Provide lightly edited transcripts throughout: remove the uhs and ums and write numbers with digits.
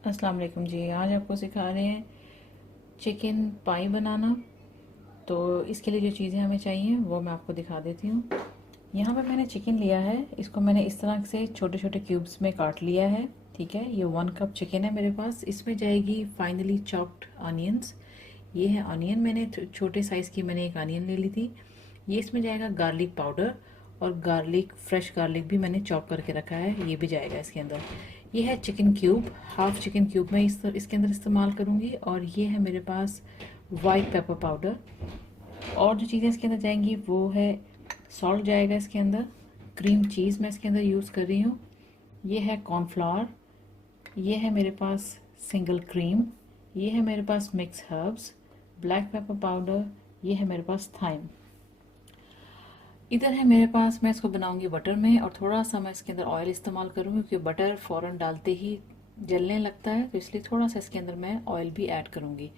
अस्सलाम वालेकुम जी। आज आपको सिखा रहे हैं चिकन पाई बनाना। तो इसके लिए जो चीज़ें हमें चाहिए वो मैं आपको दिखा देती हूँ। यहाँ पर मैंने चिकन लिया है, इसको मैंने इस तरह से छोटे छोटे क्यूब्स में काट लिया है। ठीक है, ये 1 कप चिकन है मेरे पास। इसमें जाएगी फाइनली चॉप्ड ऑनियंस। ये है ऑनियन, मैंने छोटे साइज़ की मैंने एक ऑनियन ले ली थी। ये इसमें जाएगा गार्लिक पाउडर, और गार्लिक, फ्रेश गार्लिक भी मैंने चॉप करके रखा है, ये भी जाएगा इसके अंदर। ये है chicken cube, half chicken cube मैं इसके अंदर इस्तेमाल करूँगी। और ये है मेरे पास वाइट पेपर पाउडर। और जो चीज़ें इसके अंदर जाएंगी वो है सॉल्ट जाएगा इसके अंदर, क्रीम चीज़ मैं इसके अंदर यूज़ कर रही हूँ। ये है कॉर्नफ्लावर, ये है मेरे पास सिंगल क्रीम, ये है मेरे पास mix herbs, black pepper powder, ये है मेरे पास थाइम। इधर है मेरे पास, मैं इसको बनाऊंगी बटर में, और थोड़ा सा मैं इसके अंदर ऑयल इस्तेमाल करूंगी क्योंकि बटर फ़ौरन डालते ही जलने लगता है, तो इसलिए थोड़ा सा इसके अंदर मैं ऑयल भी ऐड करूंगी।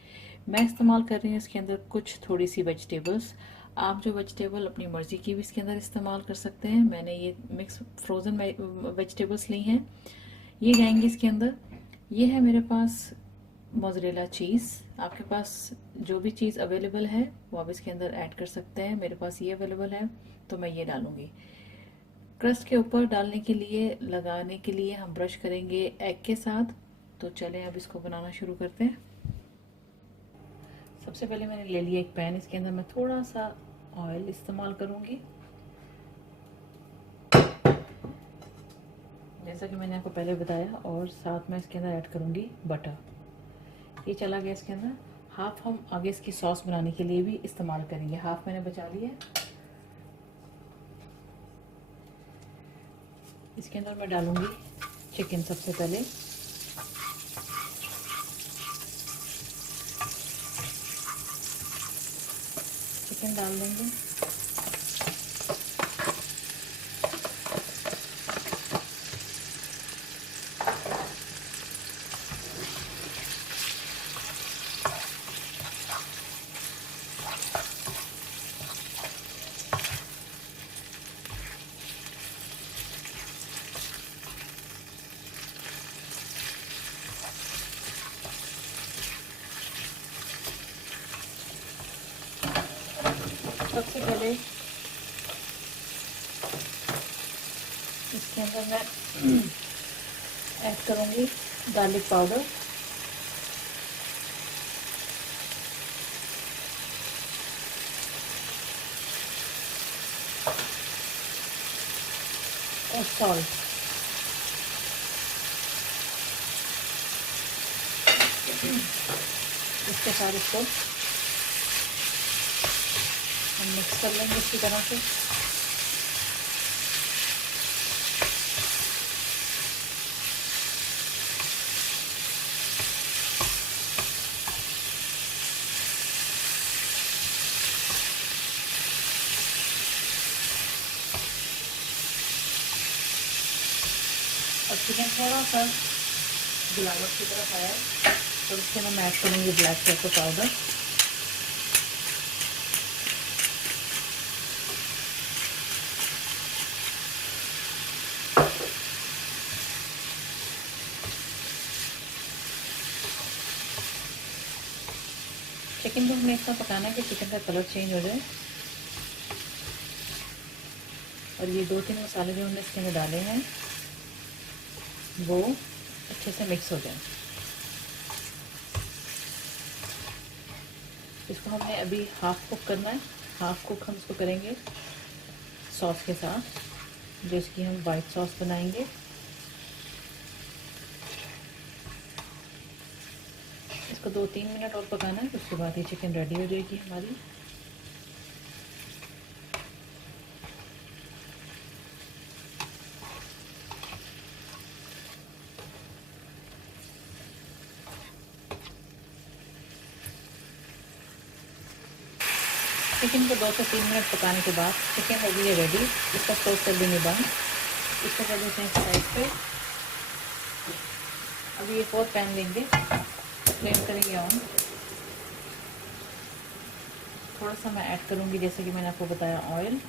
मैं इस्तेमाल कर रही हूँ इसके अंदर कुछ थोड़ी सी वेजिटेबल्स। आप जो वेजिटेबल अपनी मर्ज़ी की भी इसके अंदर इस्तेमाल कर सकते हैं। मैंने ये मिक्स फ्रोज़न वेजिटेबल्स ली हैं, ये जाएंगी इसके अंदर। ये है मेरे पास मोज़रेला चीज़। आपके पास जो भी चीज़ अवेलेबल है वो आप इसके अंदर ऐड कर सकते हैं। मेरे पास ये अवेलेबल है तो मैं ये डालूंगी। क्रस्ट के ऊपर डालने के लिए, लगाने के लिए हम ब्रश करेंगे एग के साथ। तो चलें अब इसको बनाना शुरू करते हैं। सबसे पहले मैंने ले लिया एक पैन, इसके अंदर मैं थोड़ा सा ऑयल इस्तेमाल करूंगी। जैसा कि मैंने आपको पहले बताया, और साथ में इसके अंदर ऐड करूंगी बटर। ये चला गया इसके अंदर। हाफ हम आगे इसकी सॉस बनाने के लिए भी इस्तेमाल करेंगे, हाफ मैंने बचा लिया है। इसके अंदर मैं डालूंगी चिकन सबसे पहले। चिकन डाल देंगे। सबसे पहले इसके अंदर मैं ऐड करूंगी गार्लिक पाउडर, और सॉल्ट। इसके साथ इसको हम मिक्स कर लेंगे अच्छी तरह से। और चिकन थोड़ा सा गुलाबट की तरफ आया है तो इसके अंदर मैं ऐड करूँगी ब्लैक पेपर पाउडर। चिकन को हमें इतना पकाना है कि चिकन का कलर चेंज हो जाए, और ये 2-3 मसाले जो हमने इसके अंदर डाले हैं वो अच्छे से मिक्स हो जाए। इसको हमने अभी हाफ कुक करना है। हाफ कुक हम इसको करेंगे सॉस के साथ, जो इसकी हम वाइट सॉस बनाएंगे। इसको 2-3 मिनट और पकाना है, उसके बाद ये चिकन रेडी हो जाएगी हमारी। चिकन को 2 से 3 मिनट पकाने के बाद चिकन हो गई है रेडी। इसका स्टोव कर देंगे बंद। इसको कर देते हैं साइड पे। अभी एक और पैन लेंगे, फ्लेम करेंगे ऑन। थोड़ा सा मैं ऐड करूँगी, जैसे कि मैंने आपको बताया, ऑयल,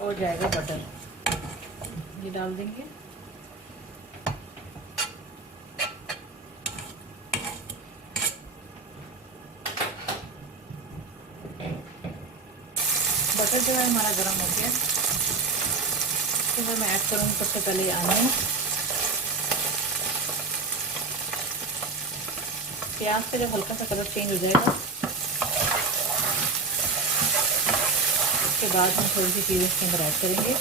और जाएगा बटर। ये डाल देंगे। बटर जो है हमारा गर्म हो गया। इसके अंदर मैं ऐड करूँगी सबसे पहले अनियन। प्याज का जब हल्का सा कलर चेंज हो जाएगा उसके बाद हम थोड़ी सी चीज़ें इसके अंदर ऐड करेंगे।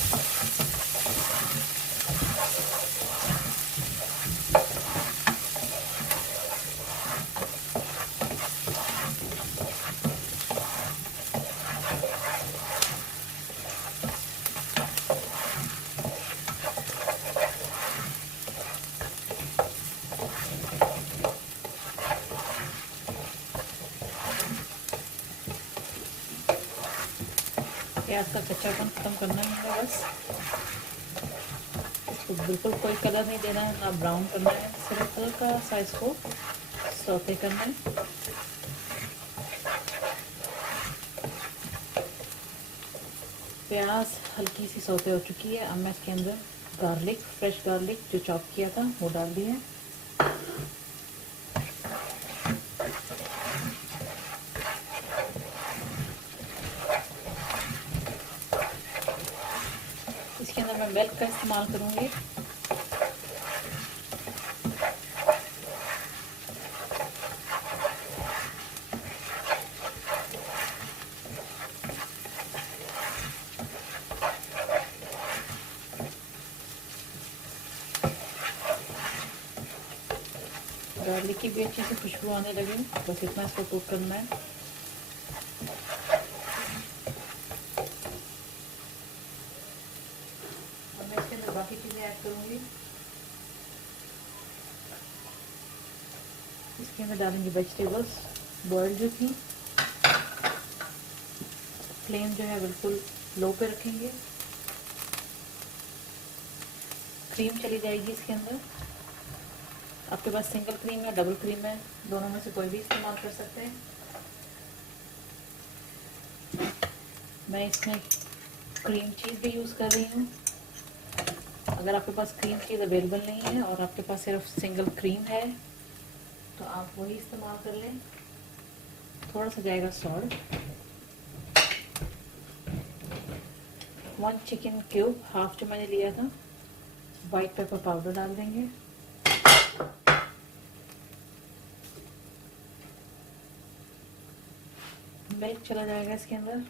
प्याज का कच्चापन खत्म करना है बस। इसको बिल्कुल कोई कलर नहीं देना है, ना ब्राउन करना है, सिर्फ हल्का सा इसको सौते करना है। प्याज हल्की सी सौते हो चुकी है। अब मैं इसके अंदर गार्लिक, फ्रेश गार्लिक जो चॉप किया था वो डाल दिया है। इसके अंदर मैं मिल्क का इस्तेमाल करूँगी। गार्लिक की भी अच्छी सी खुशबू आने लगे, बस इतना इसको कुक करना है। अब मैं इसके अंदर बाकी चीज़ें ऐड करूँगी। इसके अंदर डालेंगे वेजिटेबल्स बॉइल्ड जो थी। फ्लेम जो है बिल्कुल लो पे रखेंगे। क्रीम चली जाएगी इसके अंदर। आपके पास सिंगल क्रीम है, डबल क्रीम है, दोनों में से कोई भी इस्तेमाल कर सकते हैं। मैं इसमें क्रीम चीज़ भी यूज़ कर रही हूँ। अगर आपके पास क्रीम चीज़ अवेलेबल नहीं है और आपके पास सिर्फ सिंगल क्रीम है तो आप वही इस्तेमाल कर लें। थोड़ा सा जाएगा सॉल्ट, 1 चिकन क्यूब हाफ जो मैंने लिया था, वाइट पेपर पाउडर डाल देंगे। मिल्क चला जाएगा इसके अंदर।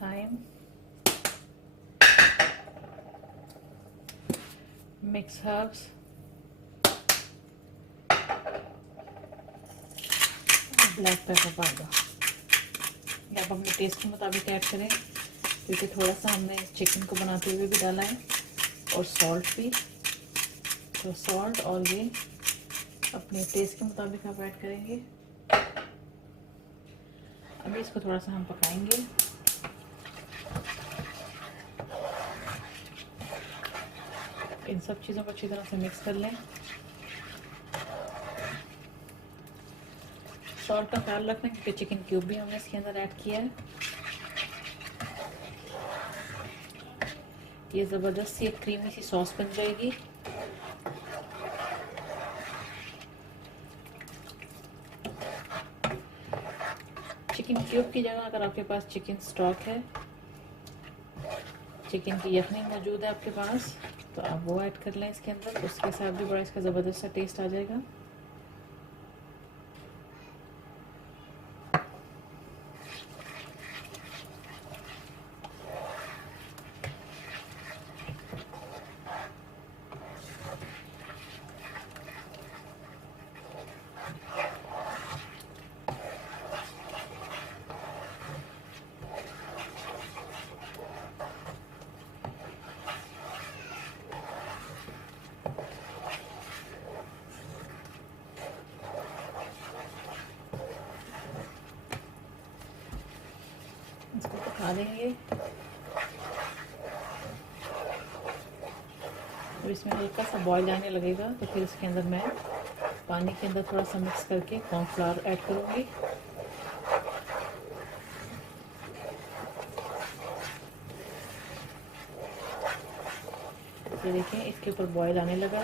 Thyme, mix herbs, black pepper powder. ये आप अपने टेस्ट के मुताबिक ऐड करें क्योंकि थोड़ा सा हमने चिकन को बनाते हुए भी डाला है और सॉल्ट भी। तो सॉल्ट और ये अपने टेस्ट के मुताबिक आप ऐड करेंगे। अभी इसको थोड़ा सा हम पकाएंगे। इन सब चीज़ों को अच्छी तरह से मिक्स कर लें। सॉल्ट का ख्याल रखना क्योंकि चिकन क्यूब भी हमने इसके अंदर ऐड किया है। ये ज़बरदस्त सी एक क्रीमी सी सॉस बन जाएगी। चिकन क्यूब की जगह अगर आपके पास चिकन स्टॉक है, चिकन की यखनी मौजूद है आपके पास, तो आप वो ऐड कर लें इसके अंदर। उसके साथ भी बड़ा इसका ज़बरदस्त सा टेस्ट आ जाएगा। इसको पका देंगे। और इसमें हल्का सा बॉईल आने लगेगा तो फिर इसके अंदर मैं पानी के अंदर थोड़ा सा मिक्स करके कॉर्नफ्लावर ऐड करूँगी। ये देखें इसके ऊपर बॉयल आने लगा।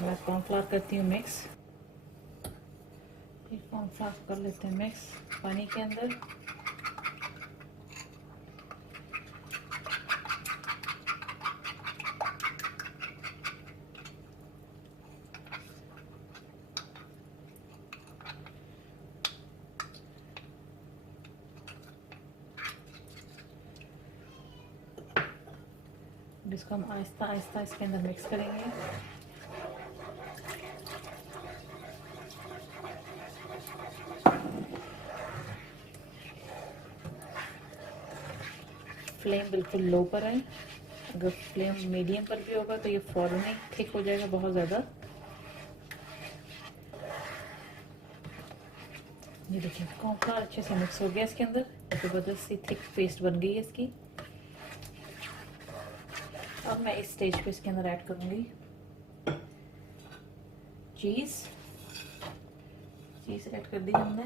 मैं कॉर्नफ्लावर करती हूँ मिक्स। ये कॉर्नफ्लावर कर लेते हैं मिक्स पानी के अंदर। इसको हम आहिस्ता आहिस्ता इसके अंदर मिक्स करेंगे। फ्लेम बिल्कुल लो पर है। अगर फ्लेम मीडियम पर भी होगा तो ये फौरन ही थिक हो जाएगा बहुत ज़्यादा। ये देखिए कॉर्नफ्लावर अच्छे से मिक्स हो गया इसके अंदर, ज़बरदस्त सी थिक पेस्ट बन गई है इसकी। अब मैं इस स्टेज पे इसके अंदर ऐड करूँगी चीज़ ऐड कर दी हमने।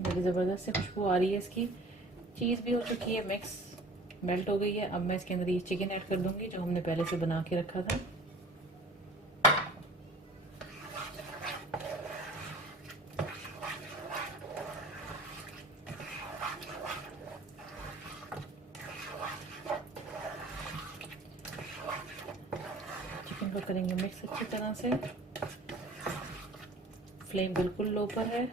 बड़ी ज़बरदस्त से खुशबू आ रही है इसकी। चीज़ भी हो चुकी है मिक्स, मेल्ट हो गई है। अब मैं इसके अंदर ये चिकन ऐड कर दूंगी जो हमने पहले से बना के रखा था। चिकन को करेंगे मिक्स अच्छी तरह से। फ्लेम बिल्कुल लो पर है।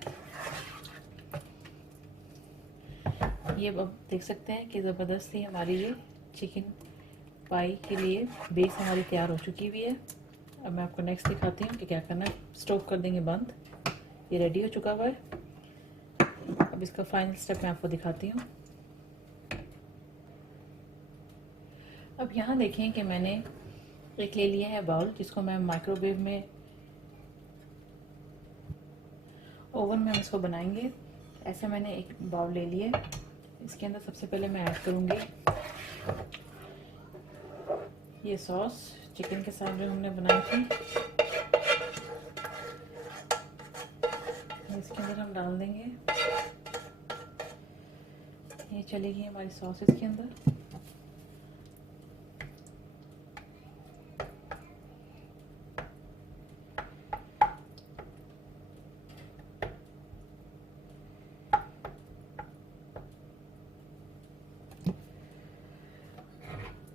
ये अब देख सकते हैं कि ज़बरदस्त ही हमारी ये चिकन पाई के लिए बेस हमारी तैयार हो चुकी हुई है। अब मैं आपको नेक्स्ट दिखाती हूँ कि क्या करना है। स्टोव कर देंगे बंद। ये रेडी हो चुका हुआ है। अब इसका फाइनल स्टेप मैं आपको दिखाती हूँ। अब यहाँ देखें कि मैंने एक ले लिया है बाउल, जिसको मैं माइक्रोवेव में ओवन में हम इसको बनाएंगे। ऐसे मैंने एक बाउल ले लिया। इसके अंदर सबसे पहले मैं ऐड करूँगी ये सॉस चिकन के साथ जो हमने बनाई थी। इसके अंदर हम डाल देंगे। ये चलेगी हमारी सॉस इसके अंदर।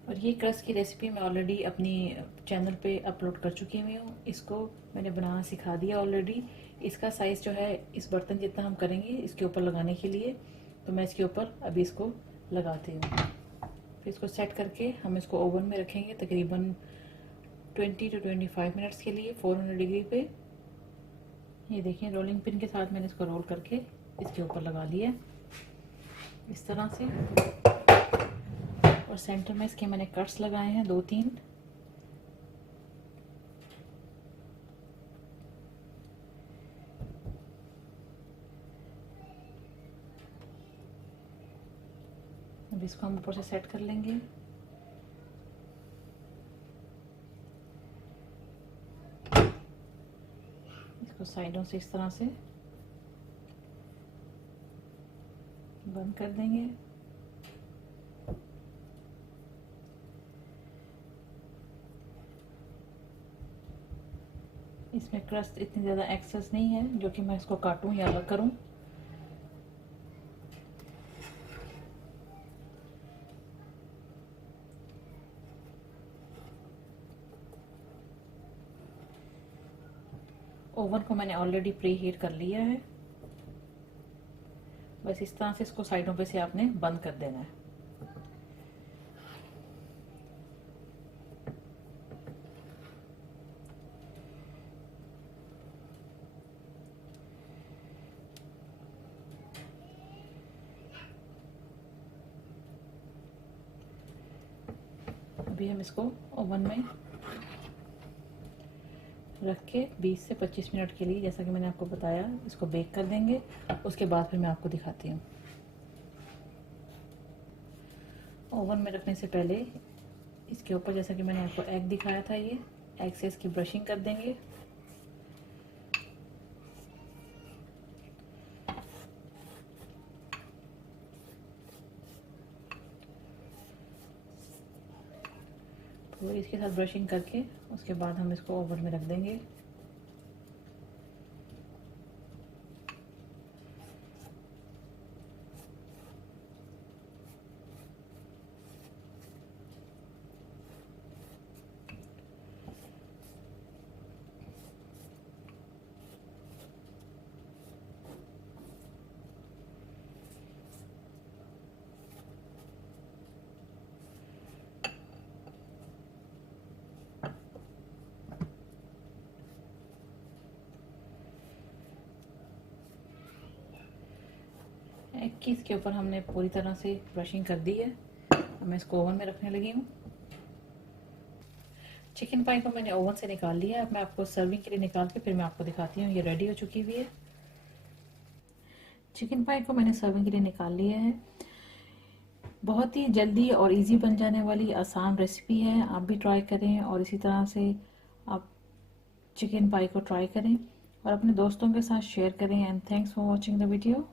और ये क्रस्ट की रेसिपी मैं ऑलरेडी अपनी चैनल पे अपलोड कर चुकी हुई हूँ। इसको मैंने बनाना सिखा दिया ऑलरेडी। इसका साइज़ जो है इस बर्तन जितना हम करेंगे इसके ऊपर लगाने के लिए, तो मैं इसके ऊपर अभी इसको लगाती हूँ। फिर इसको सेट करके हम इसको ओवन में रखेंगे तकरीबन 20 to 25 मिनट्स के लिए 400 डिग्री पे। ये देखिए रोलिंग पिन के साथ मैंने इसको रोल करके इसके ऊपर लगा लिया इस तरह से। और सेंटर में इसके मैंने कट्स लगाए हैं 2-3। अब इसको हम ऊपर से सेट कर लेंगे। इसको साइडों से इस तरह से बंद कर देंगे। इसमें क्रस्ट इतनी ज़्यादा एक्सेस नहीं है जो कि मैं इसको काटूं या अलग करूं। ओवन को मैंने ऑलरेडी प्री हीट कर लिया है। बस इस तरह से इसको साइडों पे से आपने बंद कर देना है। अभी हम इसको ओवन में रख के 20 से 25 मिनट के लिए, जैसा कि मैंने आपको बताया, इसको बेक कर देंगे। उसके बाद फिर मैं आपको दिखाती हूँ। ओवन में रखने से पहले इसके ऊपर जैसा कि मैंने आपको एग दिखाया था, ये एग से इसकी ब्रशिंग कर देंगे। तो इसके साथ ब्रशिंग करके उसके बाद हम इसको ओवन में रख देंगे। एग की इसके ऊपर हमने पूरी तरह से ब्रशिंग कर दी है। अब मैं इसको ओवन में रखने लगी हूँ। चिकन पाई को मैंने ओवन से निकाल लिया है। अब मैं आपको सर्विंग के लिए निकाल के फिर मैं आपको दिखाती हूँ। ये रेडी हो चुकी हुई है। चिकन पाई को मैंने सर्विंग के लिए निकाल लिया है। बहुत ही जल्दी और इजी बन जाने वाली आसान रेसिपी है। आप भी ट्राई करें और इसी तरह से आप चिकन पाई को ट्राई करें और अपने दोस्तों के साथ शेयर करें। And thanks for watching the video.